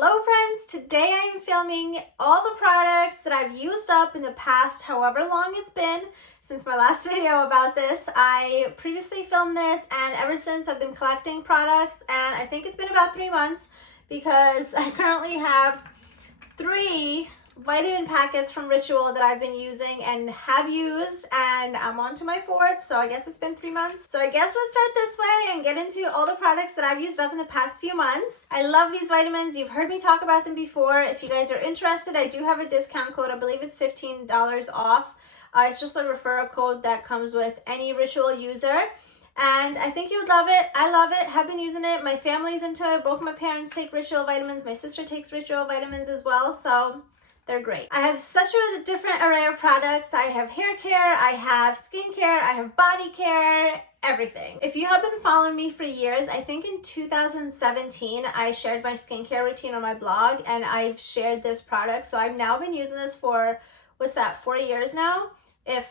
Hello friends, today I'm filming all the products that I've used up in the past however long it's been since my last video about this. I previously filmed this and ever since I've been collecting products, and I think it's been about 3 months because I currently have 3 vitamin packets from Ritual that I've been using and have used, and I'm on to my 4th, so I guess it's been 3 months. So I guess let's start this way and get into all the products that I've used up in the past few months. I love these vitamins. You've heard me talk about them before. If you guys are interested, I do have a discount code. I believe it's $15 off. It's just a referral code that comes with any Ritual user. And I think you would love it. I love it, have been using it. My family's into it. Both my parents take Ritual vitamins. My sister takes Ritual vitamins as well, so they're great. I have such a different array of products. I have hair care, I have skincare, I have body care, everything. If you have been following me for years, I think in 2017, I shared my skincare routine on my blog and I've shared this product. So I've now been using this for, 4 years now? I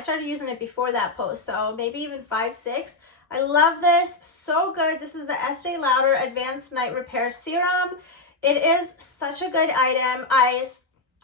started using it before that post, so maybe even 5, 6. I love this, so good. This is the Estee Lauder Advanced Night Repair Serum. It is such a good item.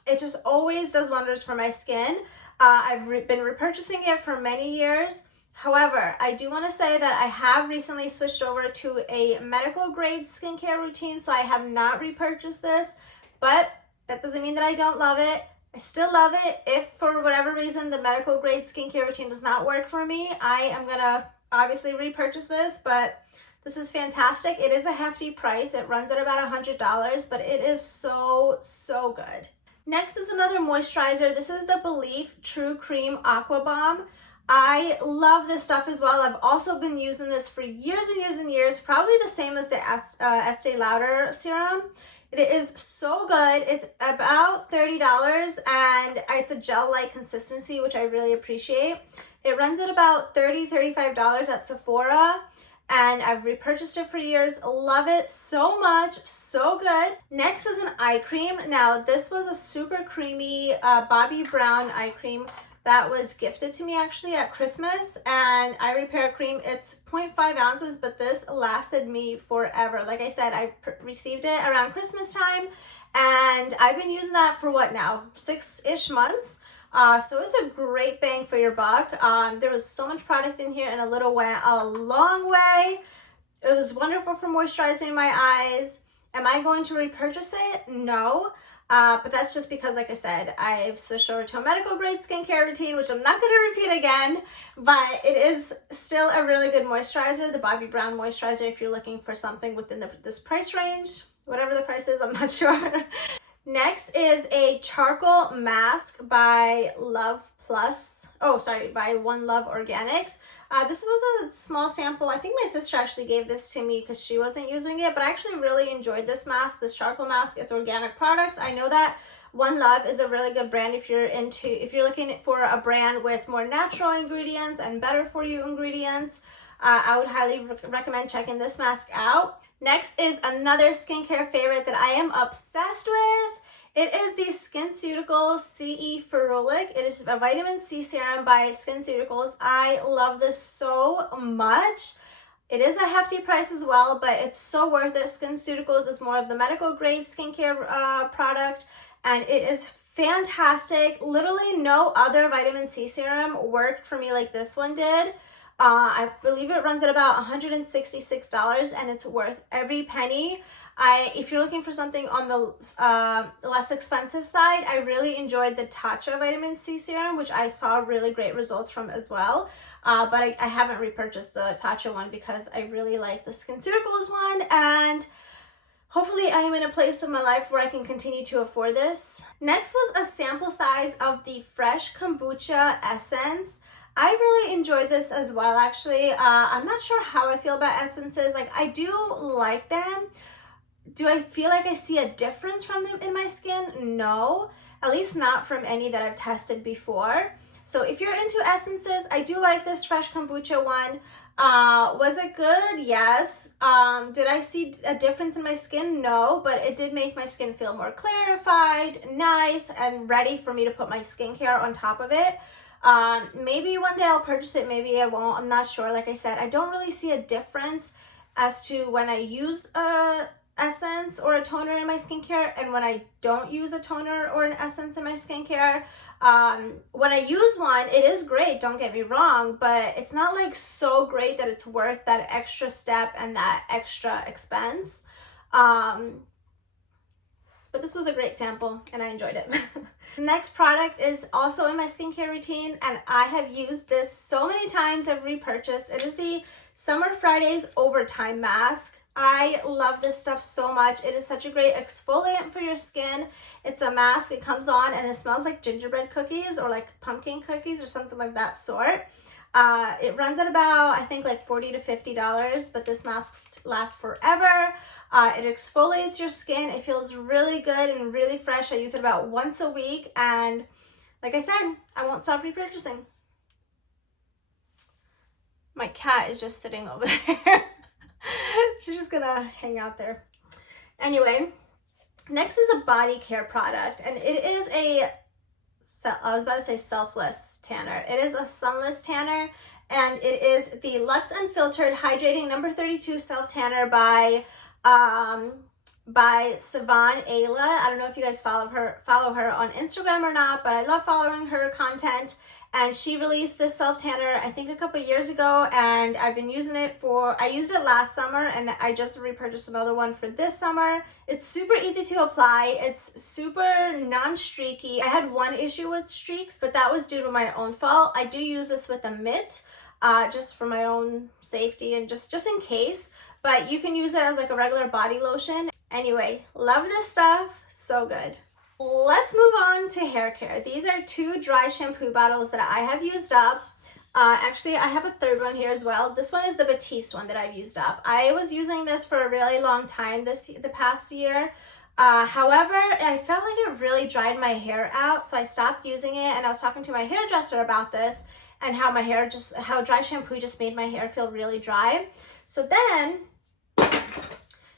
It just always does wonders for my skin. I've been repurchasing it for many years. However, I do want to say that I have recently switched over to a medical grade skincare routine, so I have not repurchased this, but that doesn't mean that I don't love it. I still love it. If for whatever reason the medical grade skincare routine does not work for me, I am gonna obviously repurchase this, but this is fantastic. It is a hefty price. It runs at about $100, but it is so, so good. Next is another moisturizer. This is the Belif True Cream Aqua Bomb. I love this stuff as well. I've also been using this for years and years and years, probably the same as the Estee Lauder serum. It is so good. It's about $30 and it's a gel-like consistency, which I really appreciate. It runs at about $30, $35 at Sephora, and I've repurchased it for years. Love it so much, so good. Next is an eye cream. Now this was a super creamy Bobbi brown eye cream that was gifted to me actually at Christmas, and eye repair cream. It's 0.5 ounces, but this lasted me forever. Like I said, I received it around Christmas time, and I've been using that for what now, 6-ish months. So it's a great bang for your buck. There was so much product in here and a long way. It was wonderful for moisturizing my eyes. Am I going to repurchase it? No. But that's just because, like I said, I've switched over to a medical grade skincare routine, which I'm not going to repeat again, but it is still a really good moisturizer, the Bobbi Brown moisturizer, if you're looking for something within this price range, whatever the price is, I'm not sure. Next is a charcoal mask by by One Love Organics. This was a small sample. I think my sister actually gave this to me because she wasn't using it, but I actually really enjoyed this mask, this charcoal mask. It's organic products. I know that One Love is a really good brand if you're looking for a brand with more natural ingredients and better for you ingredients. I would highly recommend checking this mask out. Next is another skincare favorite that I am obsessed with. It is the Skinceuticals CE Ferulic. It is a vitamin C serum by Skinceuticals. I love this so much. It is a hefty price as well, but it's so worth it. Skinceuticals is more of the medical grade skincare product, and it is fantastic. Literally no other vitamin C serum worked for me like this one did. I believe it runs at about $166, and it's worth every penny. If you're looking for something on the less expensive side, I really enjoyed the Tatcha Vitamin C serum, which I saw really great results from as well. But I haven't repurchased the Tatcha one because I really like the Skinceuticals one, and hopefully I am in a place in my life where I can continue to afford this. Next was a sample size of the Fresh Kombucha Essence. I really enjoyed this as well, actually. I'm not sure how I feel about essences. Like, I do like them. Do I feel like I see a difference from them in my skin? No, at least not from any that I've tested before. So if you're into essences, I do like this Fresh Kombucha one. Was it good? Yes. Did I see a difference in my skin? No, but it did make my skin feel more clarified, nice, and ready for me to put my skincare on top of it. Maybe one day I'll purchase it, maybe I won't. I'm not sure. Like I said, I don't really see a difference as to when I use essence or a toner in my skincare and when I don't use a toner or an essence in my skincare. When I use one, it is great, don't get me wrong, but it's not like so great that it's worth that extra step and that extra expense. But this was a great sample and I enjoyed it. The next product is also in my skincare routine and I have used this so many times. I've repurchased. It is the Summer Fridays Overtime Mask. I love this stuff so much. It is such a great exfoliant for your skin. It's a mask. It comes on and it smells like gingerbread cookies or like pumpkin cookies or something like that sort. It runs at about, I think, like $40 to $50, but this mask lasts forever. It exfoliates your skin. It feels really good and really fresh. I use it about once a week, and like I said, I won't stop repurchasing. My cat is just sitting over there. She's just gonna hang out there. Anyway, next is a body care product, and it is I was about to say selfless tanner. It is a sunless tanner, and it is the Luxe Unfiltered Hydrating No. 32 Self Tanner by Savon Ayla. I don't know if you guys follow her on Instagram or not, but I love following her content. And she released this self tanner, I think a couple years ago, and I've been using it I used it last summer and I just repurchased another one for this summer. It's super easy to apply. It's super non-streaky. I had one issue with streaks, but that was due to my own fault. I do use this with a mitt, just for my own safety and just in case, but you can use it as like a regular body lotion. Anyway, love this stuff, so good. Let's move on to hair care. These are 2 dry shampoo bottles that I have used up. Actually, I have a third one here as well. This one is the Batiste one that I've used up. I was using this for a really long time the past year. However, I felt like it really dried my hair out, so I stopped using it, and I was talking to my hairdresser about this and how how dry shampoo just made my hair feel really dry. So then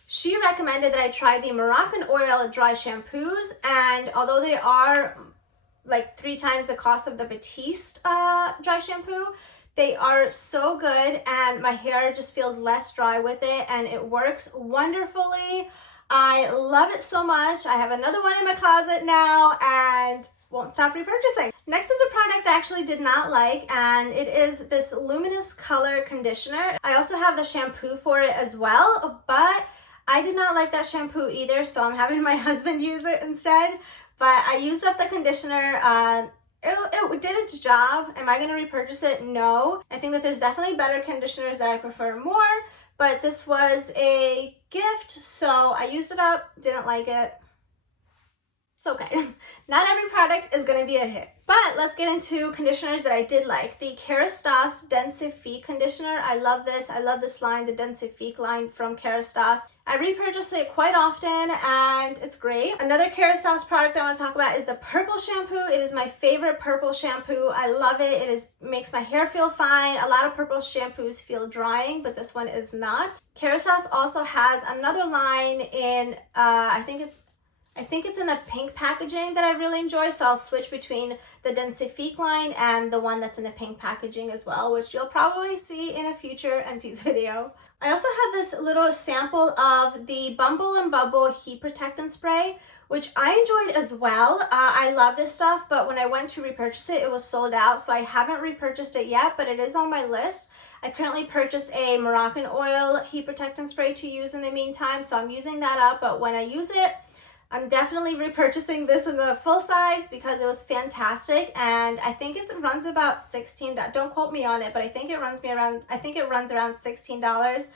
she recommended that I try the Moroccan Oil Dry Shampoos, and although they are like 3 times the cost of the Batiste dry shampoo, they are so good and my hair just feels less dry with it and it works wonderfully. I love it so much. I have another one in my closet now and won't stop repurchasing. Next is a product I actually did not like, and it is this Luminous Color Conditioner. I also have the shampoo for it as well, but I did not like that shampoo either, so I'm having my husband use it instead. But I used up the conditioner. It did its job. Am I going to repurchase it? No. I think that there's definitely better conditioners that I prefer more, but this was a gift, so I used it up, didn't like it. It's okay. Not every product is going to be a hit. But let's get into conditioners that I did like. The Kerastase Densifique conditioner. I love this. I love this line, the Densifique line from Kerastase. I repurchase it quite often and it's great. Another Kerastase product I want to talk about is the purple shampoo. It is my favorite purple shampoo. I love it. It makes my hair feel fine. A lot of purple shampoos feel drying, but this one is not. Kerastase also has another line in, I think it's in the pink packaging that I really enjoy, so I'll switch between the Densifique line and the one that's in the pink packaging as well, which you'll probably see in a future Empties video. I also have this little sample of the Bumble and Bubble Heat Protectant Spray, which I enjoyed as well. I love this stuff, but when I went to repurchase it, it was sold out, so I haven't repurchased it yet, but it is on my list. I currently purchased a Moroccan Oil Heat Protectant Spray to use in the meantime, so I'm using that up, but when I use it, I'm definitely repurchasing this in the full size because it was fantastic, and I think it runs about $16. Don't quote me on it, but I think it runs around $16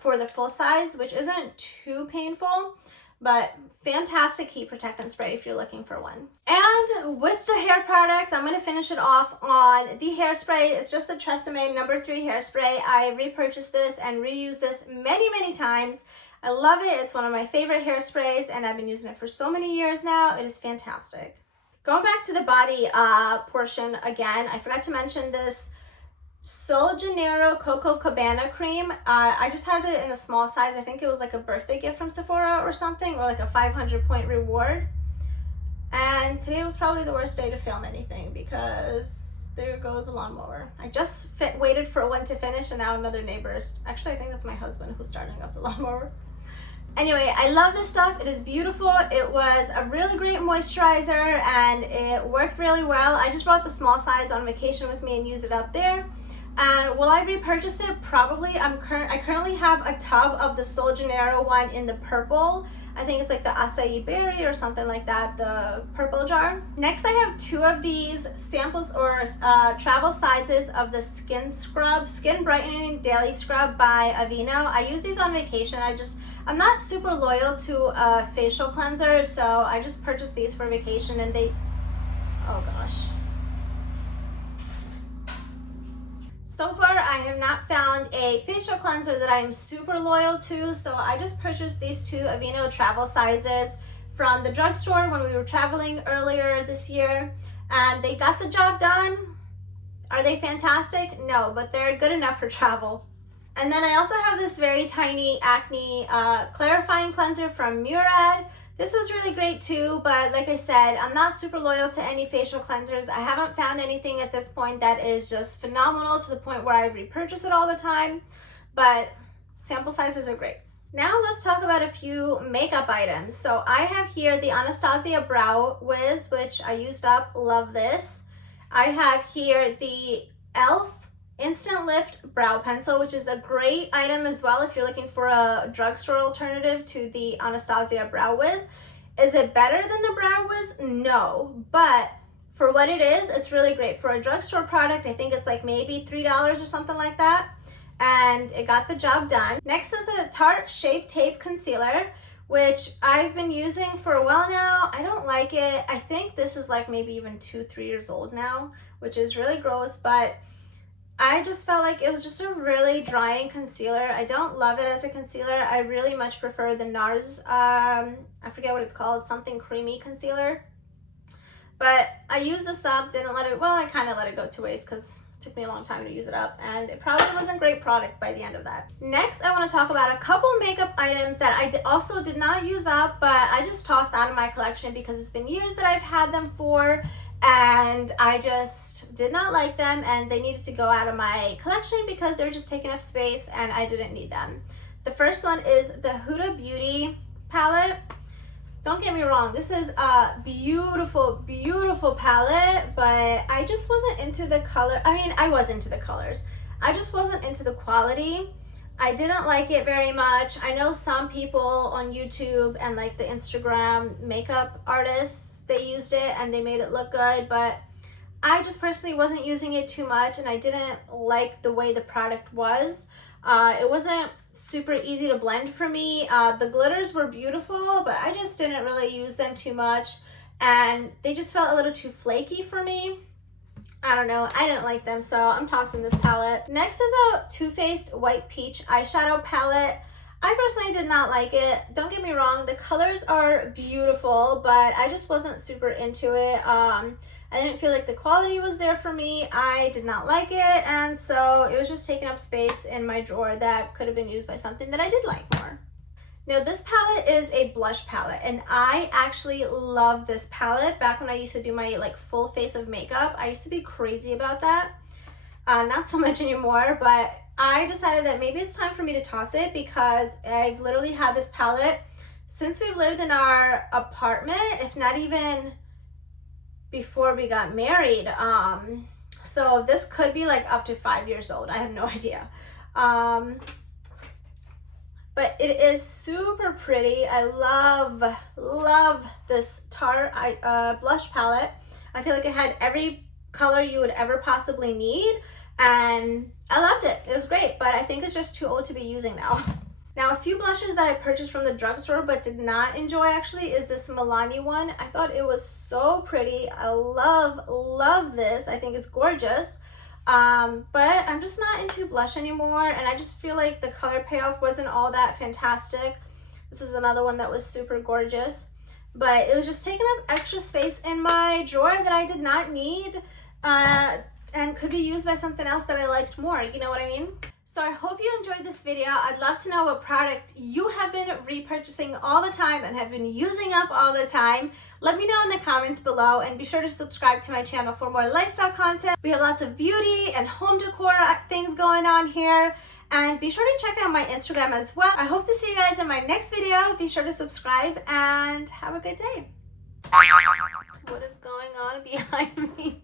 for the full size, which isn't too painful, but fantastic heat protectant spray if you're looking for one. And with the hair product, I'm going to finish it off on the hairspray. It's just the Tresseme No. 3 hairspray. I repurchased this and reused this many times. I love it. It's one of my favorite hairsprays and I've been using it for so many years now. It is fantastic. Going back to the body portion again, I forgot to mention this Janeiro Coco Cabana cream. I just had it in a small size. I think it was like a birthday gift from Sephora or something, or like a 500-point reward. And today was probably the worst day to film anything because there goes the lawnmower. I just waited for one to finish and now another neighbor's. Actually, I think that's my husband who's starting up the lawnmower. Anyway, I love this stuff. It is beautiful. It was a really great moisturizer and it worked really well. I just brought the small size on vacation with me and used it up there. And will I repurchase it? Probably. I currently have a tub of the Sol Janeiro one in the purple. I think it's like the Acai berry or something like that, the purple jar. Next, I have 2 of these samples or travel sizes of the Skin Brightening Daily Scrub by Aveeno. I use these on vacation. I'm not super loyal to a facial cleanser, so I just purchased these for vacation and oh gosh. So far, I have not found a facial cleanser that I'm super loyal to, so I just purchased these 2 Aveeno travel sizes from the drugstore when we were traveling earlier this year, and they got the job done. Are they fantastic? No, but they're good enough for travel. And then I also have this very tiny acne clarifying cleanser from Murad. This was really great too, but like I said, I'm not super loyal to any facial cleansers. I haven't found anything at this point that is just phenomenal to the point where I repurchase it all the time, but sample sizes are great. Now let's talk about a few makeup items. So I have here the Anastasia Brow Wiz, which I used up, love this. I have here the e.l.f. Instant Lift Brow Pencil, which is a great item as well if you're looking for a drugstore alternative to the Anastasia Brow Wiz. Is it better than the Brow Wiz? No, but for what it is, it's really great. For a drugstore product, I think it's like maybe $3 or something like that, and it got the job done. Next is the Tarte Shape Tape Concealer, which I've been using for a while now. I don't like it. I think this is like maybe even 2-3 years old now, which is really gross, but I just felt like it was just a really drying concealer. I don't love it as a concealer. I really much prefer the NARS, I forget what it's called, something creamy concealer. But I used this up, didn't let it, well, I kind of let it go to waste because it took me a long time to use it up, and it probably wasn't a great product by the end of that. Next, I want to talk about a couple makeup items that I also did not use up, but I just tossed out of my collection because it's been years that I've had them for, and I just did not like them, and they needed to go out of my collection because they're just taking up space and I didn't need them. The first one is the Huda Beauty palette. Don't get me wrong, this is a beautiful, beautiful palette, but I just wasn't into the color. I mean, I was into the colors. I just wasn't into the quality. I didn't like it very much. I know some people on YouTube and like the Instagram makeup artists, they used it and they made it look good, but I just personally wasn't using it too much, and I didn't like the way the product was. It wasn't super easy to blend for me. The glitters were beautiful, but I just didn't really use them too much, and they just felt a little too flaky for me. I don't know, I didn't like them, so I'm tossing this palette. Next is a Too Faced White Peach eyeshadow palette. I personally did not like it. Don't get me wrong, the colors are beautiful, but I just wasn't super into it. I didn't feel like the quality was there for me. I did not like it, and so it was just taking up space in my drawer that could have been used by something that I did like more. Now, this palette is a blush palette, and I actually love this palette. Back when I used to do my like full face of makeup, I used to be crazy about that. Not so much anymore, but I decided that maybe it's time for me to toss it because I've literally had this palette since we've lived in our apartment, if not even before we got married. So this could be like up to 5 years old. I have no idea. But it is super pretty. I love this Tarte blush palette. I feel like it had every color you would ever possibly need, and I loved it. It was great, but I think it's just too old to be using now. Now, a few blushes that I purchased from the drugstore but did not enjoy actually is this Milani one. I thought it was so pretty. I love this. I think it's gorgeous. But I'm just not into blush anymore, and I just feel like the color payoff wasn't all that fantastic. This is another one that was super gorgeous, but it was just taking up extra space in my drawer that I did not need, and could be used by something else that I liked more, you know what I mean? So I hope you enjoyed this video. I'd love to know what products you have been repurchasing all the time and have been using up all the time. Let me know in the comments below, and be sure to subscribe to my channel for more lifestyle content. We have lots of beauty and home decor things going on here, And be sure to check out my Instagram as well. I hope to see you guys in my next video. Be sure to subscribe and have a good day. What is going on behind me?